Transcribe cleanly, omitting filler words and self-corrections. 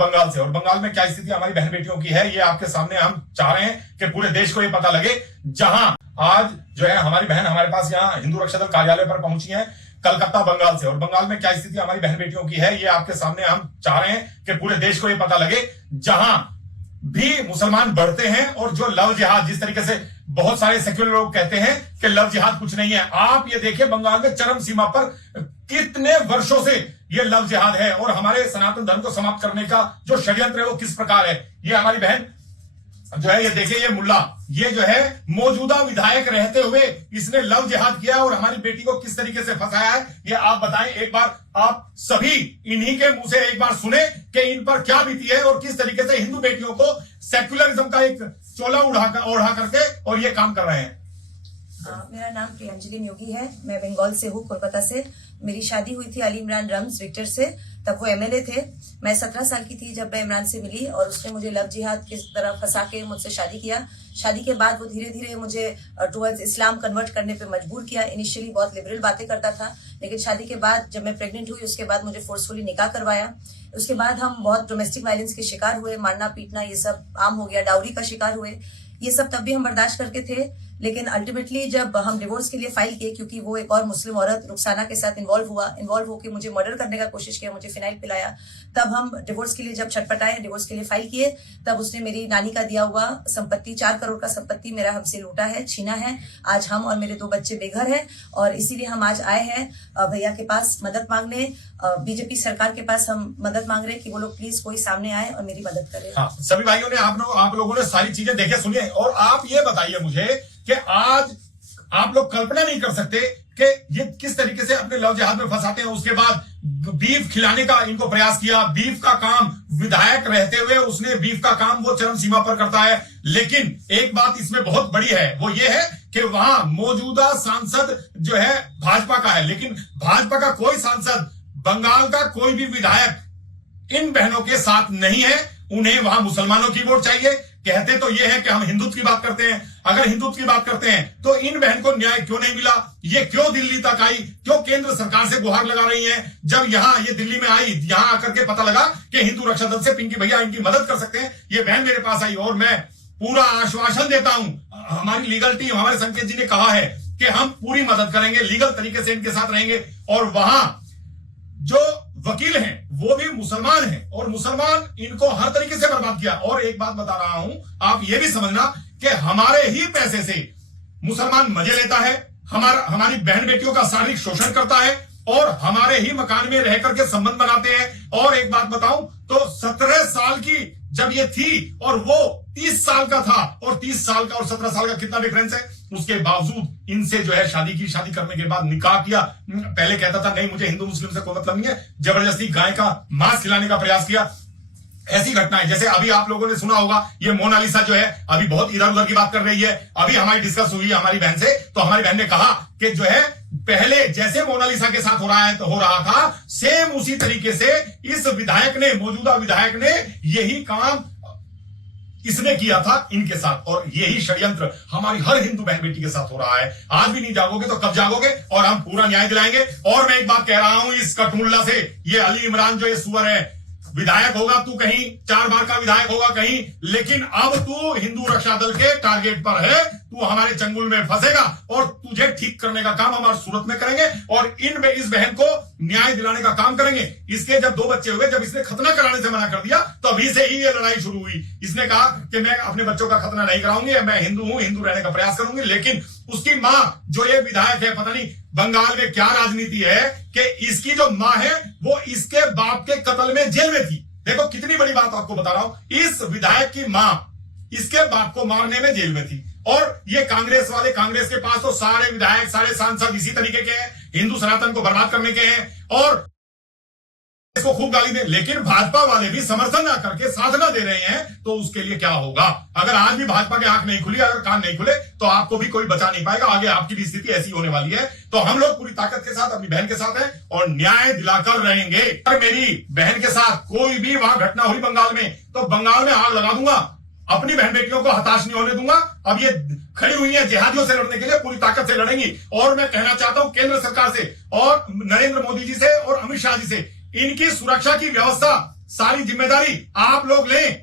बंगाल से। और बंगाल में क्या स्थिति हमारी बहन बेटियों की है, ये आपके सामने हम चाह रहे हैं कि पूरे देश को ये पता लगे। जहां आज जो है हमारी बहन हमारे पास यहाँ हिंदू रक्षा दल कार्यालय पर पहुंची है कलकत्ता बंगाल से। और बंगाल में क्या स्थिति हमारी बहन बेटियों की है, ये आपके सामने हम चाह रहे हैं कि पूरे देश को ये पता लगे। जहां भी मुसलमान बढ़ते हैं और जो लव जिहाद, जिस तरीके से बहुत सारे सेक्युलर लोग कहते हैं कि लव जिहाद कुछ नहीं है, आप ये देखिए बंगाल में चरम सीमा पर कितने वर्षों से ये लव जिहाद है और हमारे सनातन धर्म को समाप्त करने का जो षड्यंत्र है वो किस प्रकार है। ये हमारी बहन जो है, ये देखिए, ये मुल्ला, ये जो है मौजूदा विधायक रहते हुए इसने लव जिहाद किया और हमारी बेटी को किस तरीके से फंसाया है, ये आप बताएं। एक बार आप सभी इन्हीं के मुंह से एक बार सुने कि इन पर क्या बीती है और किस तरीके से हिंदू बेटियों को सेक्युलरिज्म का एक चोला ओढ़ा करके और ये काम कर रहे हैं। मेरा नाम प्रियंजलि न्योगी है, मैं बंगाल से हूँ, कोलकाता से। मेरी शादी हुई थी अली इमरान रम्स विक्टर से, तब वो एमएलए थे। मैं 17 साल की थी जब मैं इमरान से मिली और उसने मुझे लव जिहाद की तरह फंसा के मुझसे शादी किया। शादी के बाद वो धीरे धीरे मुझे टुवर्ड्स इस्लाम कन्वर्ट करने पे मजबूर किया। इनिशियली बहुत लिबरल बातें करता था, लेकिन शादी के बाद जब मैं प्रेग्नेंट हुई उसके बाद मुझे फोर्सफुली निकाह करवाया। उसके बाद हम बहुत डोमेस्टिक वायलेंस के शिकार हुए, मारना पीटना ये सब आम हो गया, डाउरी का शिकार हुए। ये सब तब भी हम बर्दाश्त करके थे, लेकिन अल्टीमेटली जब हम डिवोर्स के लिए फाइल किए, क्योंकि वो एक और मुस्लिम औरत रुखसाना के साथ इन्वॉल्व होकर मुझे मर्डर करने का कोशिश किया, मुझे फिनाइल पिलाया, तब हम डिवोर्स के लिए जब छटपटाए, डिवोर्स के लिए फाइल किए, तब उसने मेरी नानी का दिया हुआ संपत्ति 4 करोड़ का संपत्ति मेरा हमसे लूटा है, छीना है। आज हम और मेरे 2 बच्चे बेघर हैं और इसीलिए हम आज आए हैं भैया के पास मदद मांगने, बीजेपी सरकार के पास हम मदद मांग रहे हैं कि वो लोग प्लीज कोई सामने आए और मेरी मदद करें। हाँ, सभी भाइयों ने आप लोगों ने सारी चीजें देखे सुनिए। और आप ये बताइए मुझे कि आज आप लोग कल्पना नहीं कर सकते कि ये किस तरीके से अपने लव जिहाद में फंसाते हैं। उसके बाद बीफ खिलाने का इनको प्रयास किया, बीफ का काम विधायक रहते हुए उसने बीफ का काम वो चरम सीमा पर करता है। लेकिन एक बात इसमें बहुत बड़ी है, वो ये है कि वहां मौजूदा सांसद जो है भाजपा का है, लेकिन भाजपा का कोई सांसद, बंगाल का कोई भी विधायक इन बहनों के साथ नहीं है। उन्हें वहां मुसलमानों की वोट चाहिए। कहते तो ये है कि हम हिंदुत्व की बात करते हैं, अगर हिंदुत्व की बात करते हैं तो इन बहन को न्याय क्यों नहीं मिला, ये क्यों दिल्ली तक आई, क्यों केंद्र सरकार से गुहार लगा रही है। जब यहां ये दिल्ली में आई, यहां आकर के पता लगा कि हिंदू रक्षा दल से पिंकी भैया इनकी मदद कर सकते हैं, ये बहन मेरे पास आई और मैं पूरा आश्वासन देता हूं, हमारी लीगल टीम, हमारे संकेत जी ने कहा है कि हम पूरी मदद करेंगे, लीगल तरीके से इनके साथ रहेंगे। और वहां जो वकील हैं वो भी मुसलमान हैं और मुसलमान इनको हर तरीके से बर्बाद किया। और एक बात बता रहा हूं, आप ये भी समझना कि हमारे ही पैसे से मुसलमान मजे लेता है, हमारी बहन बेटियों का शारीरिक शोषण करता है और हमारे ही मकान में रह करके संबंध बनाते हैं। और एक बात बताऊं तो 17 साल की जब ये थी और वो 30 साल का था, और 30 साल का और 17 साल का कितना डिफरेंस है, उसके बावजूद इनसे जो है शादी की, शादी करने के बाद निकाह किया। पहले कहता था नहीं मुझे हिंदू मुस्लिम से कोई मतलब नहीं है, जबरदस्ती गाय का मांस खिलाने का प्रयास किया। ऐसी घटनाएं जैसे अभी आप लोगों ने सुना होगा, ये मोनालिसा जो है अभी बहुत इधर उधर की बात कर रही है। अभी हमारी डिस्कस हुई हमारी बहन से, तो हमारी बहन ने कहा कि जो है पहले जैसे मोनालिसा के साथ हो रहा था सेम उसी तरीके से इस विधायक ने, मौजूदा विधायक ने यही काम इसने किया था इनके साथ, और यही षड्यंत्र हमारी हर हिंदू बहन बेटी के साथ हो रहा है। आज भी नहीं जागोगे तो कब जागोगे, और हम पूरा न्याय दिलाएंगे। और मैं एक बात कह रहा हूं इस कठमुल्ला से, ये अली इमरान जो ये सुअर है, विधायक होगा तू कहीं, 4 बार का विधायक होगा कहीं, लेकिन अब तू हिंदू रक्षा दल के टारगेट पर है, तू हमारे चंगुल में फंसेगा और तुझे ठीक करने का काम हमारे सूरत में करेंगे और इस बहन को न्याय दिलाने का काम करेंगे। इसके जब 2 बच्चे हुए, जब इसने खतना कराने से मना कर दिया तो अभी से ही ये लड़ाई शुरू हुई। इसने कहा कि मैं अपने बच्चों का खतना नहीं कराऊंगी, मैं हिंदू हूं, हिंदू रहने का प्रयास करूंगी। लेकिन उसकी मां जो ये विधायक है, पता नहीं बंगाल में क्या राजनीति है कि इसकी जो मां है वो इसके बाप के कत्ल में जेल में थी। देखो कितनी बड़ी बात आपको बता रहा हूं, इस विधायक की मां इसके बाप को मारने में जेल में थी। और ये कांग्रेस वाले, कांग्रेस के पास तो सारे विधायक, सारे सांसद इसी तरीके के हैं, हिंदू सनातन को बर्बाद करने के हैं और इसको खूब गाली दे। लेकिन भाजपा वाले भी समर्थन ना करके साधना दे रहे हैं, तो उसके लिए क्या होगा। अगर आज भी भाजपा के आंख नहीं खुली, अगर कान नहीं खुले, तो आपको भी कोई बचा नहीं पाएगा। आगे आपकी भी स्थिति ऐसी होने वाली है। तो हम लोग पूरी ताकत के साथ अपनी बहन के साथ हैं और न्याय दिलाकर रहेंगे। अगर मेरी बहन के साथ कोई भी वहां घटना हुई बंगाल में, तो बंगाल में आग लगा दूंगा, अपनी बहन बेटियों को हताश नहीं होने दूंगा। अब ये खड़ी हुई है जिहादियों से लड़ने के लिए, पूरी ताकत से लड़ेंगी। और मैं कहना चाहता हूं केंद्र सरकार से और नरेंद्र मोदी जी से और अमित शाह जी से, इनकी सुरक्षा की व्यवस्था सारी जिम्मेदारी आप लोग लें।